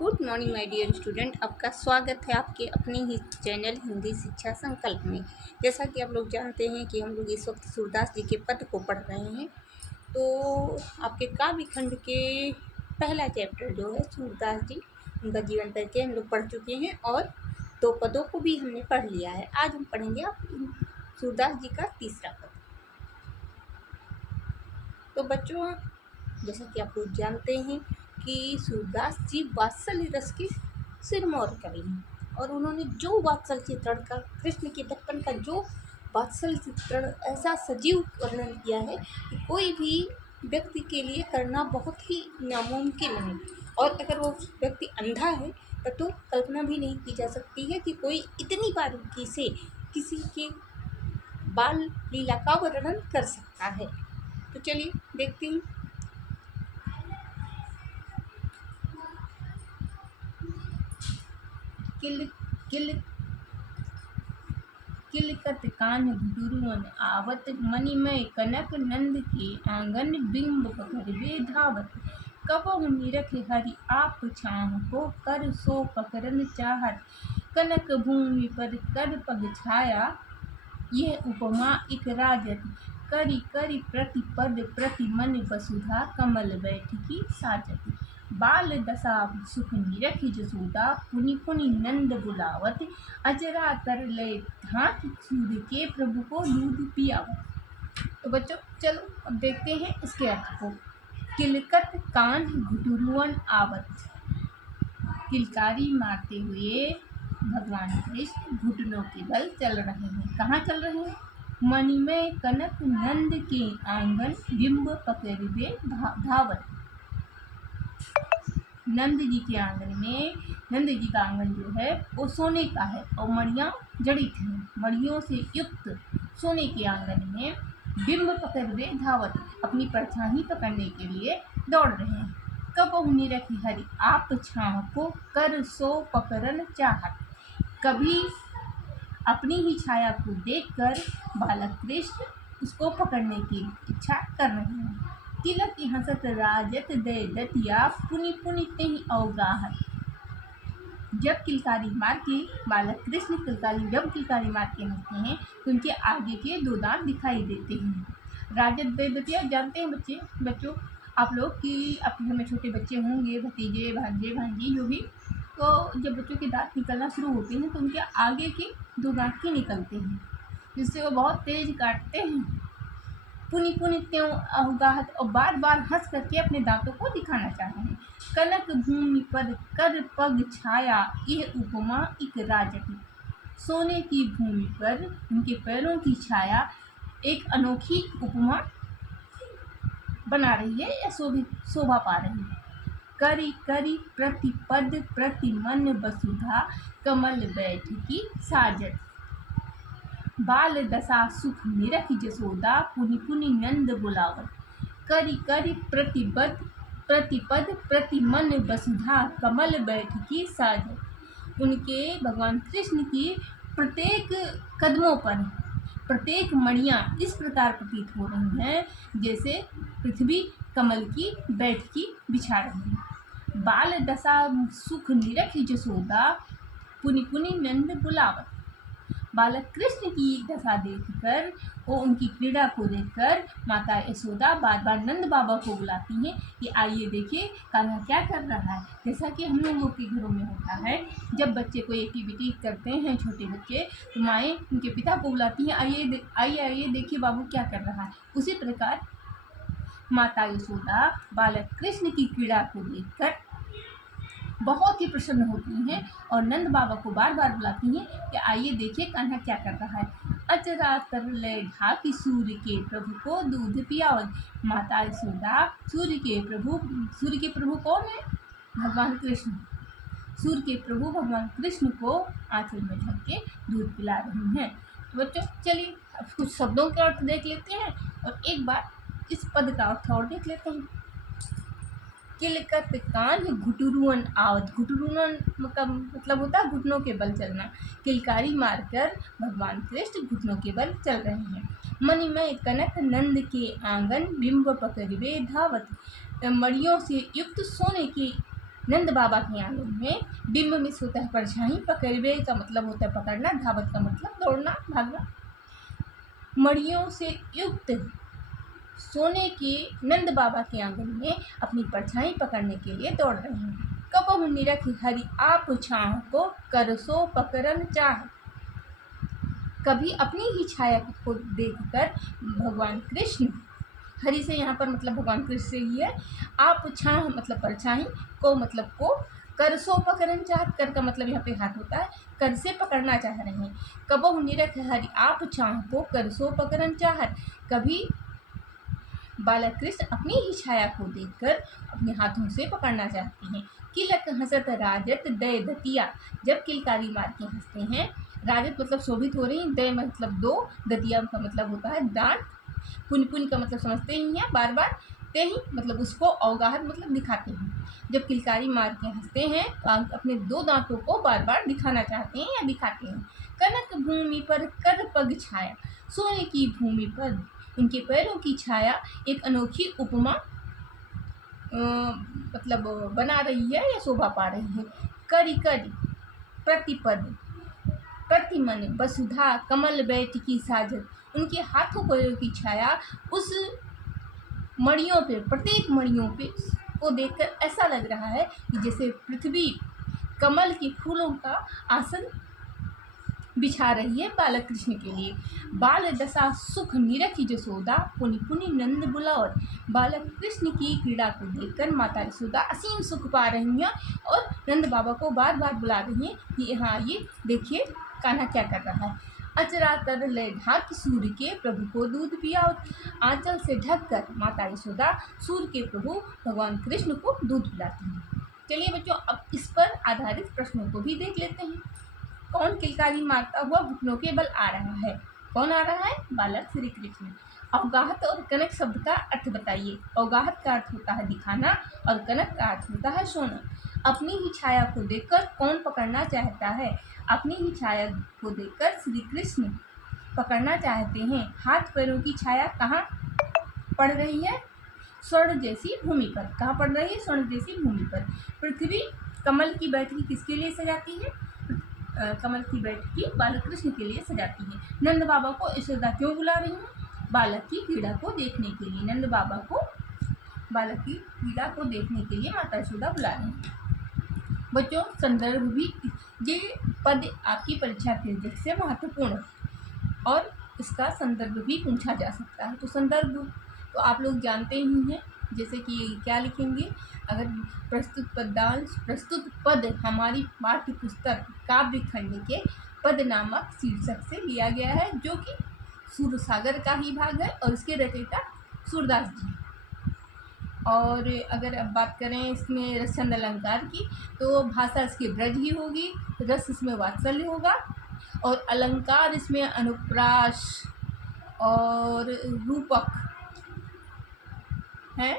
Good morning my dear student. आपका स्वागत है आपके अपने ही चैनल हिंदी शिक्षा संकल्प में। जैसा कि आप लोग जानते हैं कि हम लोग इस वक्त सूरदास जी के पद को पढ़ रहे हैं। तो आपके काव्य खंड के पहला चैप्टर जो है सूरदास जी उनका जीवन परिचय हम लोग पढ़ चुके हैं और 2 पदों को भी हमने पढ़ लिया है। आज हम पढ़ेंगे आप सूरदास जी का तीसरा पद। तो बच्चों, जैसा कि आप लोग जानते हैं कि सूरदास जी वात्सल्य रस के सिरमौर कवि हैं और उन्होंने जो वात्सल्य चित्रण का, कृष्ण के बचपन का जो वात्सल्य चित्रण ऐसा सजीव वर्णन किया है कि कोई भी व्यक्ति के लिए करना बहुत ही नामुमकिन है। और अगर वो व्यक्ति अंधा है तब तो कल्पना भी नहीं की जा सकती है कि कोई इतनी बारीकी से किसी के बाल लीला का वर्णन कर सकता है। तो चलिए देखते हैं। किलकत कान घुटुरुअन आवत, मणिमय कनक नंद के आंगन बिंब पकड़बे धावत। कबहु निरख हरि आप छाह को, कर सो पकड़न चाहत। कनक भूमि पर कर पग छाया, यह उपमा इक राजत। करि करि प्रतिपद प्रति मन वसुधा, कमल बैठकी साजत। बाल दशा सुख निरखि जसोदा, पुनि पुनि नंद बुलावत। अजरा कर ले ढाक सूर्य के, प्रभु को दूध पियावत। तो बच्चों चलो अब देखते हैं इसके अर्थ को। किलकत कान घुटुरुअन आवत, किलकारी मारते हुए भगवान कृष्ण घुटनों के बल चल रहे हैं। कहाँ चल रहे हैं? मणिमय कनक नंद के आंगन बिंब पकड़बे धावत। नंद जी के आंगन में, नंद जी का आंगन जो है वो सोने का है और मणियाँ जड़ित हैं। मणियों से युक्त सोने के आंगन में बिंब पकड़बे धावत, अपनी परछाई पकड़ने के लिए दौड़ रहे हैं। कबहु निरखि हरि आप छाह को, कर सो पकड़न चाहत। कभी अपनी ही छाया को देखकर बालक कृष्ण उसको पकड़ने की इच्छा कर रहे हैं। तिलक हंसत राजत दे दतिया, पुनि पुनि तेहि अवगाहत। जब किलकारी मार के बालक कृष्ण जब किलकारी मार के हंसते हैं तो उनके आगे के 2 दांत दिखाई देते हैं। राजत दे दतिया जानते हैं बच्चों आप लोग कि आपके घर में छोटे बच्चे होंगे, भतीजे भांजे भांजी जो भी, तो जब बच्चों के दांत निकलना शुरू होते हैं तो उनके आगे के 2 दांत ही निकलते हैं, जिससे वो बहुत तेज काटते हैं। पुनि पुनि त्यों अवगाहत, और बार बार हंस करके अपने दांतों को दिखाना चाहते हैं। कनक भूमि पर कर पग छाया, यह उपमा इक राजत। सोने की भूमि पर उनके पैरों की छाया एक अनोखी उपमा बना रही है या शोभा पा रही है। करि करि प्रतिपद प्रति मन वसुधा, कमल बैठकी साजत। बाल दशा सुख निरखि जसोदा, पुनि पुनि नंद बुलावत। करि करि प्रतिपद प्रति मन वसुधा, कमल बैठकी साजत। उनके भगवान कृष्ण की प्रत्येक कदमों पर प्रत्येक मणियाँ इस प्रकार प्रतीत हो रही हैं जैसे पृथ्वी कमल की बैठकी बिछा रही है। बाल दशा सुख निरखि जसोदा, पुनि पुनि नंद बुलावत। बालक कृष्ण की दशा देखकर, वो उनकी क्रीड़ा को देखकर माता यशोदा बार बार नंद बाबा को बुलाती हैं कि आइए देखिए कान्हा क्या कर रहा है। जैसा कि हम लोगों के घरों में होता है, जब बच्चे कोई एक्टिविटी करते हैं, छोटे बच्चे, तो माएँ उनके पिता को बुलाती हैं, आइए देखिए बाबू क्या कर रहा है। उसी प्रकार माता यशोदा बालक कृष्ण की क्रीड़ा को देखकर बहुत ही प्रसन्न होती हैं और नंद बाबा को बार बार बुलाती हैं कि आइए देखिए कान्हा क्या कर रहा है। अजरा तर ले ढाकी सूर्य के, प्रभु को दूध पियावत। माता यशोदा सूर्य के प्रभु कौन है? भगवान कृष्ण। सूर्य के प्रभु भगवान कृष्ण को आंचल में ढक के दूध पिला रही हैं। तो बच्चों चलिए अब कुछ शब्दों का अर्थ देख लेते हैं और एक बार इस पद का अर्थ और देख लेते हैं। किलकत कान घुटुरुअन आवत, घुटुरुअन मतलब होता है घुटनों के बल चलना। किलकारी मारकर भगवान कृष्ण घुटनों के बल चल रहे हैं। मणिमय कनक नंद के आंगन बिंब पकड़बे धावत। मणियों से युक्त सोने के नंद बाबा के आंगन में बिंब मिस होता है परछाई, पकड़वे का मतलब होता है पकड़ना, धावत का मतलब दौड़ना भागना। मड़ियों से युक्त सोने के नंद बाबा के आंगन में अपनी परछाई पकड़ने के लिए दौड़ रहे हैं। कबहु निरख हरि आप छाह को करसो पकड़न चाह। कभी अपनी ही छाया को देखकर भगवान कृष्ण, हरि से यहाँ पर मतलब भगवान कृष्ण से ही है, आप छाह मतलब परछाई, को मतलब को, करसो पकड़न चाह, कर का मतलब यहाँ पे हाथ होता है, कर से पकड़ना चाह रहे हैं। कबहु निरख हरि आप छाह को करसो पकड़न चाह। कभी बालक कृष्ण अपनी ही छाया को देखकर अपने हाथों से पकड़ना चाहते हैं। किलक हंसत राजत दय दतिया, जब किलकारी मार के हंसते हैं। राजत मतलब शोभित हो रही, दय मतलब दो, दतिया का मतलब होता है दांत, पुन पुन का मतलब समझते ही हैं बार बार, ते ही मतलब उसको अवगाहत मतलब दिखाते हैं। जब किलकारी मार के हंसते हैं तो अपने दो दांतों को बार बार दिखाना चाहते हैं या दिखाते हैं। कनक भूमि पर कर पग छाया, सोने की भूमि पर इनके पैरों की छाया एक अनोखी उपमा मतलब बना रही है या शोभा पा रही है। करी करी प्रतिपद प्रतिमन वसुधा कमल बैठ की साजत, उनके हाथों पैरों की छाया उस मड़ियों पे, प्रत्येक मड़ियों पे को देखकर ऐसा लग रहा है कि जैसे पृथ्वी कमल के फूलों का आसन बिछा रही है बालक कृष्ण के लिए। बाल दशा सुख निरखी जसोदा, पुनि पुनि नंद बुलाओर। बालक कृष्ण की क्रीड़ा को देखकर माता यशोदा असीम सुख पा रही हैं और नंद बाबा को बार बार बुला रही हैं कि हाँ ये देखिए कान्हा क्या कर रहा है। अचरा तर ले ढाक सूर्य के प्रभु को दूध पियाओ। आंचल से ढककर माता यशोदा सूर्य के प्रभु भगवान कृष्ण को दूध पिलाती हैं। चलिए बच्चों, अब इस पर आधारित प्रश्नों को भी देख लेते हैं। कौन किलकारी मारता हुआ घुटनों के बल आ रहा है? कौन आ रहा है? बालक श्री कृष्ण। अवगाहत और कनक शब्द का अर्थ बताइए। अवगाहत का अर्थ होता है दिखाना और कनक का अर्थ होता है सोना। अपनी ही छाया को देखकर कौन पकड़ना चाहता है? अपनी ही छाया को देखकर श्री कृष्ण पकड़ना चाहते हैं। हाथ पैरों की छाया कहाँ पड़ रही है? स्वर्ण जैसी भूमि पर। कहाँ पड़ रही है? स्वर्ण जैसी भूमि पर। पृथ्वी कमल की बैठकी किसके लिए सजाती है? कमल की बैठकी बालक कृष्ण के लिए सजाती है। नंद बाबा को यशोदा क्यों बुला रही है? बालक की क्रीड़ा को देखने के लिए। नंद बाबा को बालक की क्रीड़ा को देखने के लिए माता यशोदा बुला रही है। बच्चों, संदर्भ भी, ये पद आपकी परीक्षा के दृष्टि से महत्वपूर्ण है और इसका संदर्भ भी पूछा जा सकता है। तो संदर्भ तो आप लोग जानते ही हैं, जैसे कि क्या लिखेंगे, अगर प्रस्तुत पद हमारी पाठ्य पुस्तक काव्य खंड के पद नामक शीर्षक से लिया गया है, जो कि सूरसागर का ही भाग है और इसके रचयिता सूरदास जी हैं। और अगर अब बात करें इसमें रसचंद अलंकार की, तो भाषा इसकी ब्रज ही होगी, रस इसमें वात्सल्य होगा और अलंकार इसमें अनुप्रास और रूपक है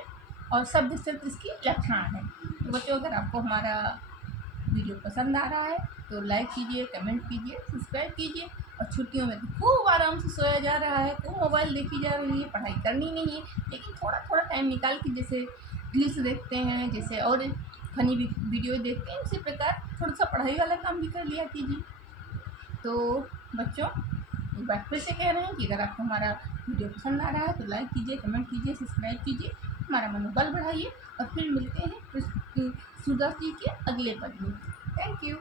और शब्द सिर्फ इसकी लक्षण है। तो बच्चों, अगर आपको हमारा वीडियो पसंद आ रहा है तो लाइक कीजिए, कमेंट कीजिए, सब्सक्राइब कीजिए। और छुट्टियों में तो खूब आराम से सोया जा रहा है, खूब मोबाइल देखी जा रही है, पढ़ाई करनी नहीं है, लेकिन थोड़ा थोड़ा टाइम निकाल के जैसे रील्स देखते हैं, जैसे और फनी वीडियो देखते हैं, उसी प्रकार थोड़ा सा पढ़ाई वाला काम भी कर लिया कीजिए। तो बच्चों, एक बार फिर से कह रहे हैं कि अगर आपको हमारा वीडियो पसंद आ रहा है तो लाइक कीजिए, कमेंट कीजिए, सब्सक्राइब कीजिए, हमारा मनोबल बढ़ाइए और फिर मिलते हैं सूरदास जी के अगले पद में। Thank you.